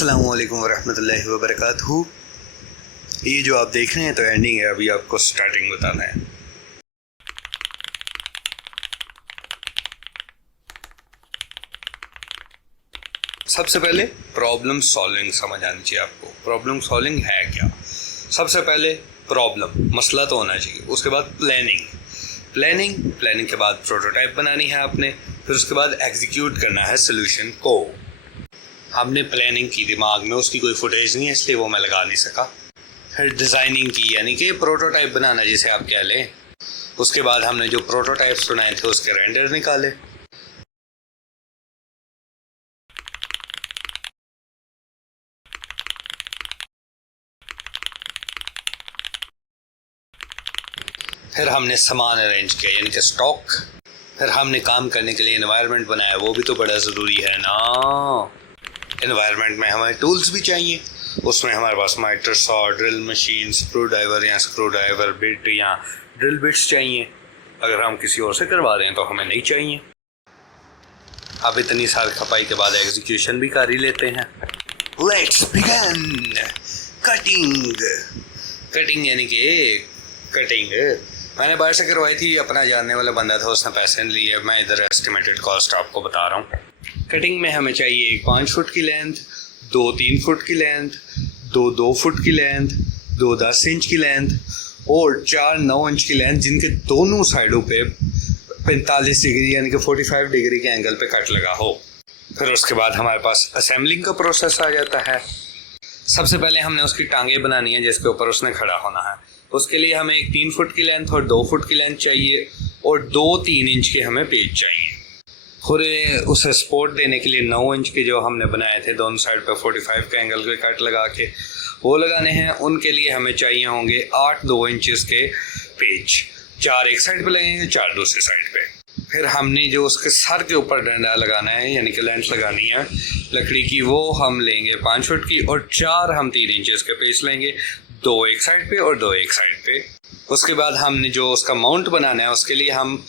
अस्सलाम वालेकुम वरहमतुल्लाहि वबरकातुहू। ये जो आप देख रहे हैं तो एंडिंग है, अभी आपको स्टार्टिंग बताना है। सबसे पहले प्रॉब्लम सॉल्विंग समझ आनी चाहिए आपको। प्रॉब्लम सॉल्विंग है क्या? सबसे पहले प्रॉब्लम, मसला तो होना चाहिए। उसके बाद प्लानिंग के बाद प्रोटोटाइप बनानी है आपने। फिर उसके बाद एग्जीक्यूट करना है सोल्यूशन को। हमने प्लानिंग की, दिमाग में उसकी कोई फुटेज नहीं है इसलिए वो मैं लगा नहीं सका। फिर डिज़ाइनिंग की, यानी कि प्रोटोटाइप बनाना जिसे आप कह लें। उसके बाद हमने जो प्रोटोटाइप्स बनाए थे उसके रेंडर निकाले। फिर हमने सामान अरेंज किया, यानी कि स्टॉक। फिर हमने काम करने के लिए एनवायरनमेंट बनाया, वो भी तो बड़ा ज़रूरी है ना। एनवायरनमेंट में हमें टूल्स भी चाहिए। उसमें हमारे पास mitre, saw, drill machine, screw driver bit या ड्रिल बिट्स चाहिए। अगर हम किसी और से करवा रहे हैं तो हमें नहीं चाहिए। अब इतनी सारी खपाई के बाद एग्जीक्यूशन भी कर ही लेते हैं। Let's begin. कटिंग यानी कि कटिंग मैंने बाहर से करवाई थी, अपना जानने वाला बंदा था, उसने पैसे नहीं लिए। मैं इधर एस्टिमेटेड कॉस्ट आपको बता रहा हूँ। कटिंग में हमें चाहिए एक 5 फुट की लेंथ, 2 3 फुट की लेंथ, 2 2 फुट की लेंथ, 2 10 इंच की लेंथ और 4 9 इंच की लेंथ, जिनके दोनों साइडों पे 45 डिग्री यानी कि 45 डिग्री के एंगल पे कट लगा हो। फिर उसके बाद हमारे पास असेंबलिंग का प्रोसेस आ जाता है। सबसे पहले हमने उसकी टांगें बनानी है जिसके ऊपर उसने खड़ा होना है। उसके लिए हमें एक 3 फुट की लेंथ और 2 फुट की लेंथ चाहिए और 2 3 इंच के हमें पेज चाहिए। पूरे उसे सपोर्ट देने के लिए 9 इंच के जो हमने बनाए थे दोनों साइड पे 45 के एंगल के कट लगा के वो लगाने हैं। उनके लिए हमें चाहिए होंगे 8 2 इंचेस के पेज, 4 एक साइड पे लगेंगे, 4 दूसरी साइड पे। फिर हमने जो उसके सर के ऊपर डंडा लगाना है, यानी कि लेंथ लगानी है लकड़ी की, वो हम लेंगे 5 फुट की और 4 हम 3 इंचेस के पेज लेंगे, 2 एक साइड पे और 2 एक साइड पे। उसके बाद हमने जो उसका माउंट बनाना है उसके लिए हम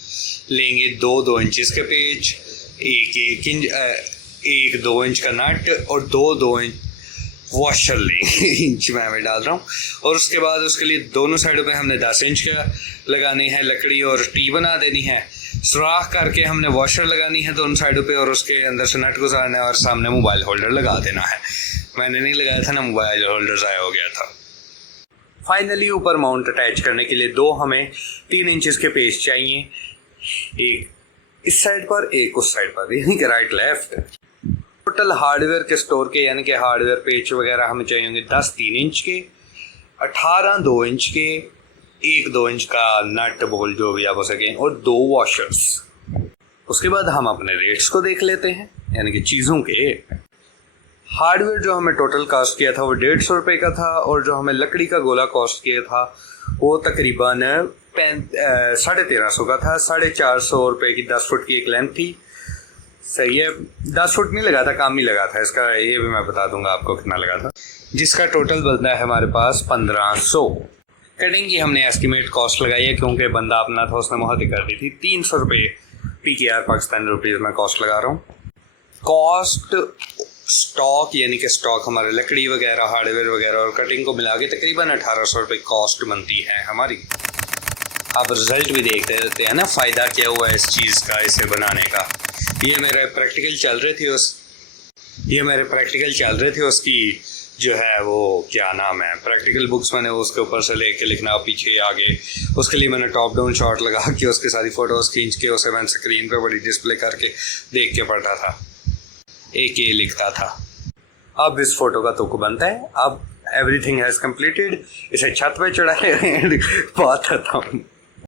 लेंगे 2 2 इंचेस के पेज, एक 2 इंच का नट और 2 2 इंच वॉशर लेंगे। इंच में मैं डाल रहा हूँ। और उसके बाद उसके लिए दोनों साइडों पे हमने 10 इंच का लगानी है लकड़ी और टी बना देनी है। सुराख करके हमने वॉशर लगानी है दोनों साइडों पे और उसके अंदर से नट गुजारना है और सामने मोबाइल होल्डर लगा देना है। मैंने नहीं लगाया था ना, मोबाइल होल्डर ज़ाया हो गया था। फाइनली ऊपर माउंट अटैच करने के लिए 2 हमें 3 इंचेस के पेज चाहिए, एक इस साइड पर एक उस साइड पर, यानी कि राइट लेफ्ट। टोटल हार्डवेयर के स्टोर के, यानी कि हार्डवेयर पेज वगैरह हमें चाहिए होंगे 10 3 इंच के, 18 2 इंच के, एक 2 इंच का नट बोल्ट जो भी आप हो सकें और 2 वॉशर्स। उसके बाद हम अपने रेट्स को देख लेते हैं, यानी कि चीज़ों के। हार्डवेयर जो हमें टोटल कॉस्ट किया था वो 150 रुपये का था और जो हमें लकड़ी का गोला कॉस्ट किया था वो तकरीबन 1350 का था। 450 रुपये की 10 फुट की एक लेंथ थी। सही है, 10 फुट नहीं लगा था, काम ही लगा था इसका, ये भी मैं बता दूंगा आपको कितना लगा था, जिसका टोटल बनता है हमारे पास 1500। कटिंग की हमने एस्टिमेट कॉस्ट लगाई है क्योंकि बंदा अपना था, उसने मोहती कर दी थी। 300 रुपये PKR पाकिस्तानी रुपीज़ में कॉस्ट लगा रहा हूँ। कॉस्ट स्टॉक, यानी कि स्टॉक हमारे लकड़ी वगैरह, हार्डवेयर वगैरह और कटिंग को मिला के तकरीबन 1800 रुपये कॉस्ट बनती है हमारी। अब रिजल्ट भी देखते रहते हैं ना, फ़ायदा क्या हुआ इस चीज़ का, इसे बनाने का। ये मेरे प्रैक्टिकल चल रहे थे उसकी जो है वो क्या नाम है, प्रैक्टिकल बुक्स मैंने उसके ऊपर से लेके लिखना पीछे आगे। उसके लिए मैंने टॉप डाउन शॉट लगा के उसकी सारी फ़ोटोज़ खींच के उसे मैंने स्क्रीन पे बड़ी डिस्प्ले करके देख के पढ़ता था, एक ये लिखता था। अब इस फोटो का तुक बनता है। अब एवरीथिंग हैज़ कंप्लीटेड। इसे छत पे चढ़ाए बात खत्म।